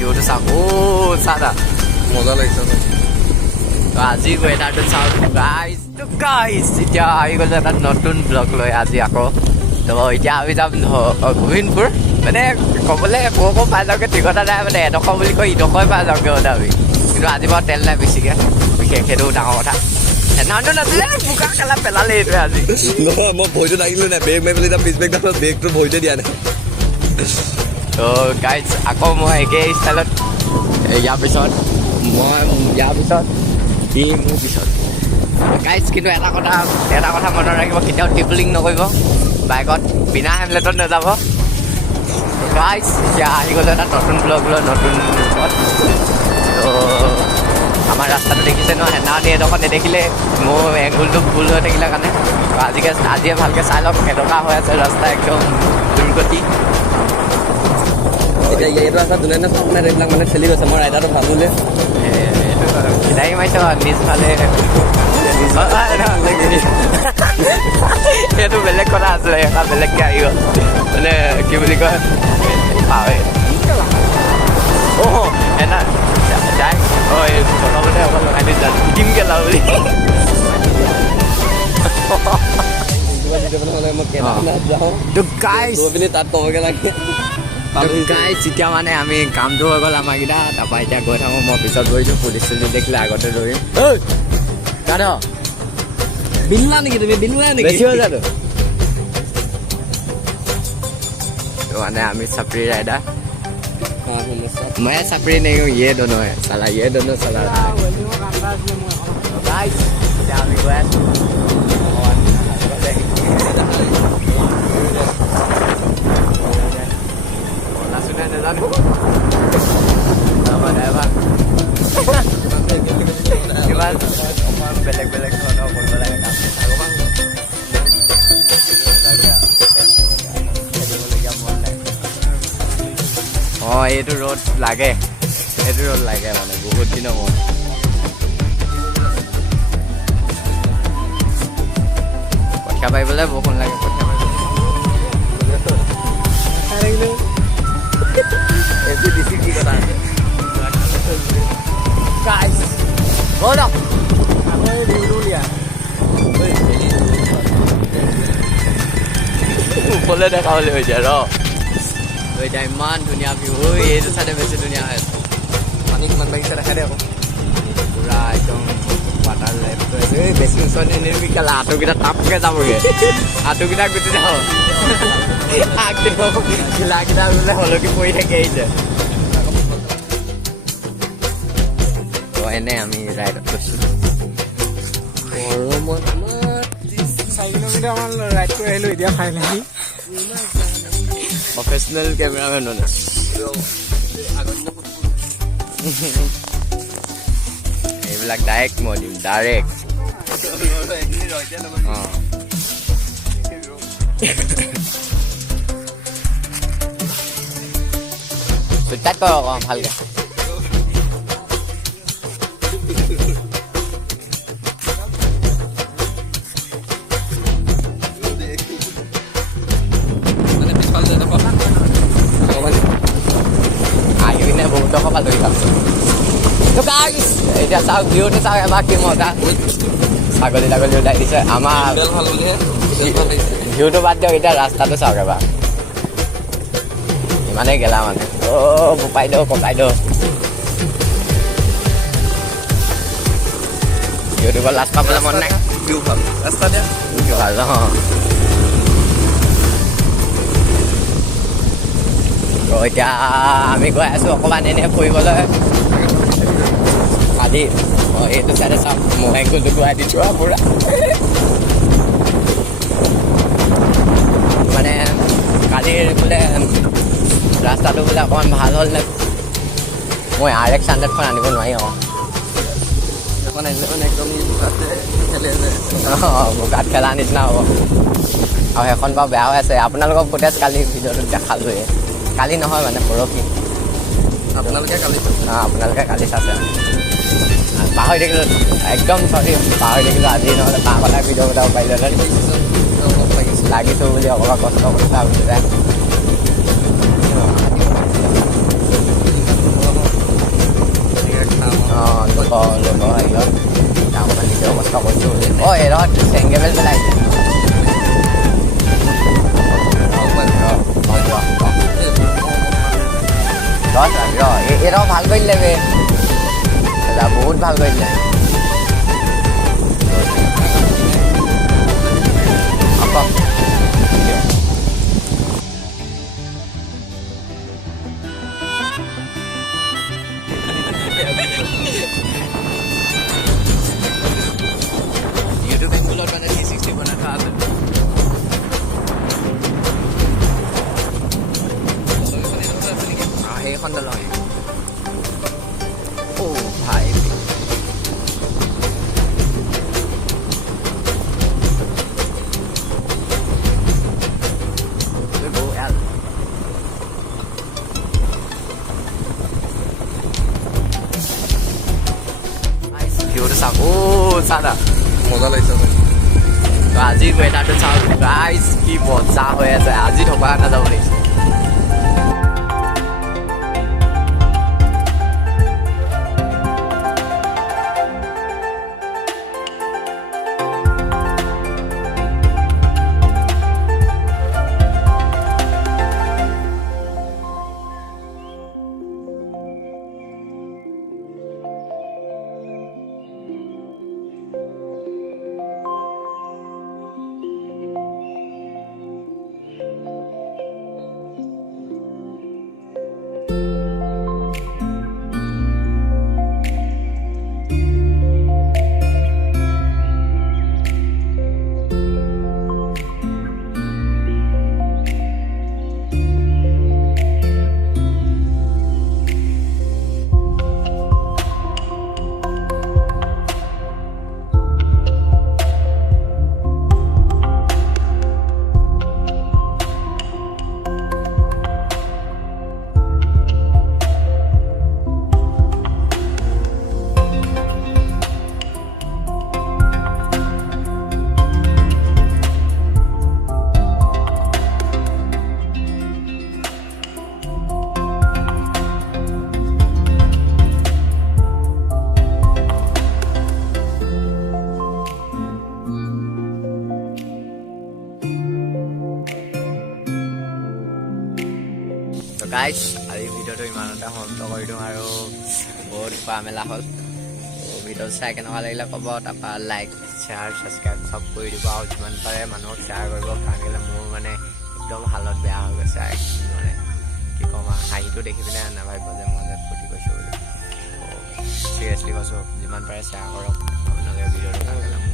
ভিউটো চাওক চা না মজা লাগিছে আজি ৱেডাৰটো চাওক গাইজ এতিয়া আহি গ'লে এটা নতুন ব্লগ লৈ আজি আকৌ তো এতিয়া আমি যাম গোবিন্দপুৰ মানে ক'বলৈ ক'ব পাই যাওঁগৈ ঠিকনা নাই মানে এডোখৰ বুলি কৈ ইডোখৰ পাই যাওঁগৈ মানে আমি কিন্তু আজি বাৰু তেল নাই বেছিকৈ বিশেষ সেইটো ডাঙৰ কথা সেইদিনাখনো নাছিলে বোকা খেলা পেলালে এইটোৱে আজি নহয় মই ভৰিটো দাঙিলোঁ নাই বেগ মাৰি পেলাই এতিয়া পিছ বেগ দাঙত বেগটো ভৰিতে দিয়া নাই তো গাইজ আকৌ মই একে ষ্টাইলত ইয়াৰ পিছত সি মোৰ পিছত গাইজ কিন্তু এটা কথা মনত ৰাখিব কেতিয়াও ট্ৰিপলিং নকৰিব বাইকত বিনা হেমলেটত নাযাব গাইজ এতিয়া আহি গ'লে এটা নতুন ব্লগ লৈ নতুন ৰূপত তো আমাৰ ৰাস্তাটো দেখিছে ন সেইদিনাখনি এডোখৰ নেদেখিলে মোৰ এংগুলটো ভুল হৈ থাকিলে কাৰণে আজিয়ে ভালকৈ চাই লওক এটকা হৈ আছে ৰাস্তা একদম দুৰ্গতি এতিয়া এইটো ৰাস্তা ধুনীয়া আপোনাৰ এইবিলাক মানে খেলি গৈছে মই ৰাইডাৰটো ভাবোঁলে খিদাৰি মাৰিছ নিজফালে সেইটো বেলেগ কথা আছিলে এটা বেলেগকৈ আহি গ'ল মানে কি বুলি কয় পাৱে এনা যাই এই প্ৰথমতে অকল লগাই দি যাম কিমকৈ লাও বুলি তাত কমকৈ লাগে গাইজ এতিয়া মানে আমি কামটো হৈ গ'ল আমাৰকেইটা তাৰপৰা এতিয়া গৈ থাকোঁ মই পিছত গৈছোঁ পুলিচ চুলিচ দেখিলে আগতে দৌৰিম কাঢ় বিলুৱা নেকি তুমি বিলুৱা নেকি বেছি হৈ যাতো মানে আমি চাপৰি ৰাইডাৰ मैं सपरी नहीं हूँ ये दोनों है साला ये दोनों साला गाइस क्या भी हुआ सुना नहीं जानू किमान बेलेग बेलेग धৰণৰ কৰিব লাগে কাম অঁ এইটো ৰ'দ লাগে মানে বহুত দিনৰ মূৰত কঠীয়া পাৰিবলৈ বৰষুণ লাগে কঠীয়া পাৰিবলৈ কি কথা আছে ওপৰলৈ দেখাবলৈ হৈছে ৰ এতিয়া ইমান ধুনীয়া ভিউ এইটো চাইডে বেছি ধুনীয়া হৈ আছে পানী কিমান বাঢ়িছে দেখা দে আকৌ পুৰা একদম ৱাটাৰ লাইফটো আছে এই বেছি ওচৰত নিৰ্বিকালে আঁঠুকেইটা টাপকৈ যাবগৈ আঁঠুকেইটা গুচি যাব শিলাকেইটা বোলে হলকি পৰি থাকে আহিছে তো এনে আমি ৰাইডত গৈছোঁ গৰমত 4 কিলোমিটাৰমান ৰাইড কৰি আহিলোঁ এতিয়া ফাইনেলি প্ৰফেচনেল কেমেৰামেন মানে এইবিলাক ডাইৰেক্ট মই দিম ডাইৰেক্ট অঁ তাত কৰ আকৌ ভালকৈ আহি পিনে বহুত সফল ধৰি থাকোঁ এতিয়া চাওক ভিউটো চাওক এবাৰ কি মজা ছাগলী তাগলী ওলাই দিছে আমাৰ ভিউটো বাদ দিয়ক এতিয়া ৰাস্তাটো চাওক এবাৰ ইমানেই গেলা মানে অ' কপাই দিওঁ ইউটিউবত লাষ্ট পাবলৈ মন নাই ভিউ ভাল ৰাস্তা দিয়া ভাল অঁ এতিয়া আমি গৈ আছোঁ অকণমান এনেই ফুৰিবলৈ কালি অঁ এইটো চাইডে চাওক মই এংগুলটো ঘূৰাই দিছোঁ আৰু পূৰা মানে কালিৰ বোলে ৰাস্তাটো বোলে অকণমান ভাল হ'ল নে মই RX 100খন আনিব নোৱাৰি আকৌ একদম অঁ বোকাত খেলা নিচিনা হ'ব আৰু সেইখন বাৰু বেয়া হৈ আছে আপোনালোকৰ ফুটেজ কালি ভিডিঅ'টোত দেখালোঁৱে কালি নহয় মানে পৰহি আপোনালোকে কালি চাইছে পাহৰি থাকিলোঁ একদম চৰি পাহৰি থাকিলোঁ আজি নহ'লে তাৰ কথা ভিডিঅ' বনাব পাৰিলোঁ লাগিছোঁ বুলি অকণমান কষ্ট কৰিছে লোক হেৰিয়ত তাৰ কথা নিজেও কষ্ট কৰিছোঁ অঁ এৰত চেংগেবেল পেলাই এটাও ভাল কৰি দিলে বে দাদা বহুত ভাল কৰি দিলে ইউটিউব এংগুলত মানে 360 বনাই থোৱা আছে সেইখন দল হয় অ' ভাই ভিউটো চাওক অ' চাদা মজা লাগিছে আজি ৱেডাৰটো চাওক গাইজ কি মজা হৈ আছে আজি থকা নাযাব লাগিছে গাইজ আজি ভিডিঅ'টো ইমানতে সমাপ্ত কৰি দিওঁ আৰু বহুত খোৱা মেলা হ'ল ভিডিঅ'টো চাই কেনেকুৱা লাগিলে ক'ব তাৰপৰা লাইক শ্বেয়াৰ ছাবস্ক্ৰাইব চব কৰি দিব আৰু যিমান পাৰে মানুহক শ্বেয়াৰ কৰিব কাৰণ কেলৈ মোৰ মানে একদম হালত বেয়া হৈ গৈছে মানে কি ক'ম আৰু হাঁহিটো দেখি পিনে নাভাবিব যে মই যে ফূৰ্তি কৰিছোঁ বুলি চিৰিয়াছলি কৈছোঁ যিমান পাৰে শ্বেয়াৰ কৰক আপোনালোকে ভিডিঅ'টো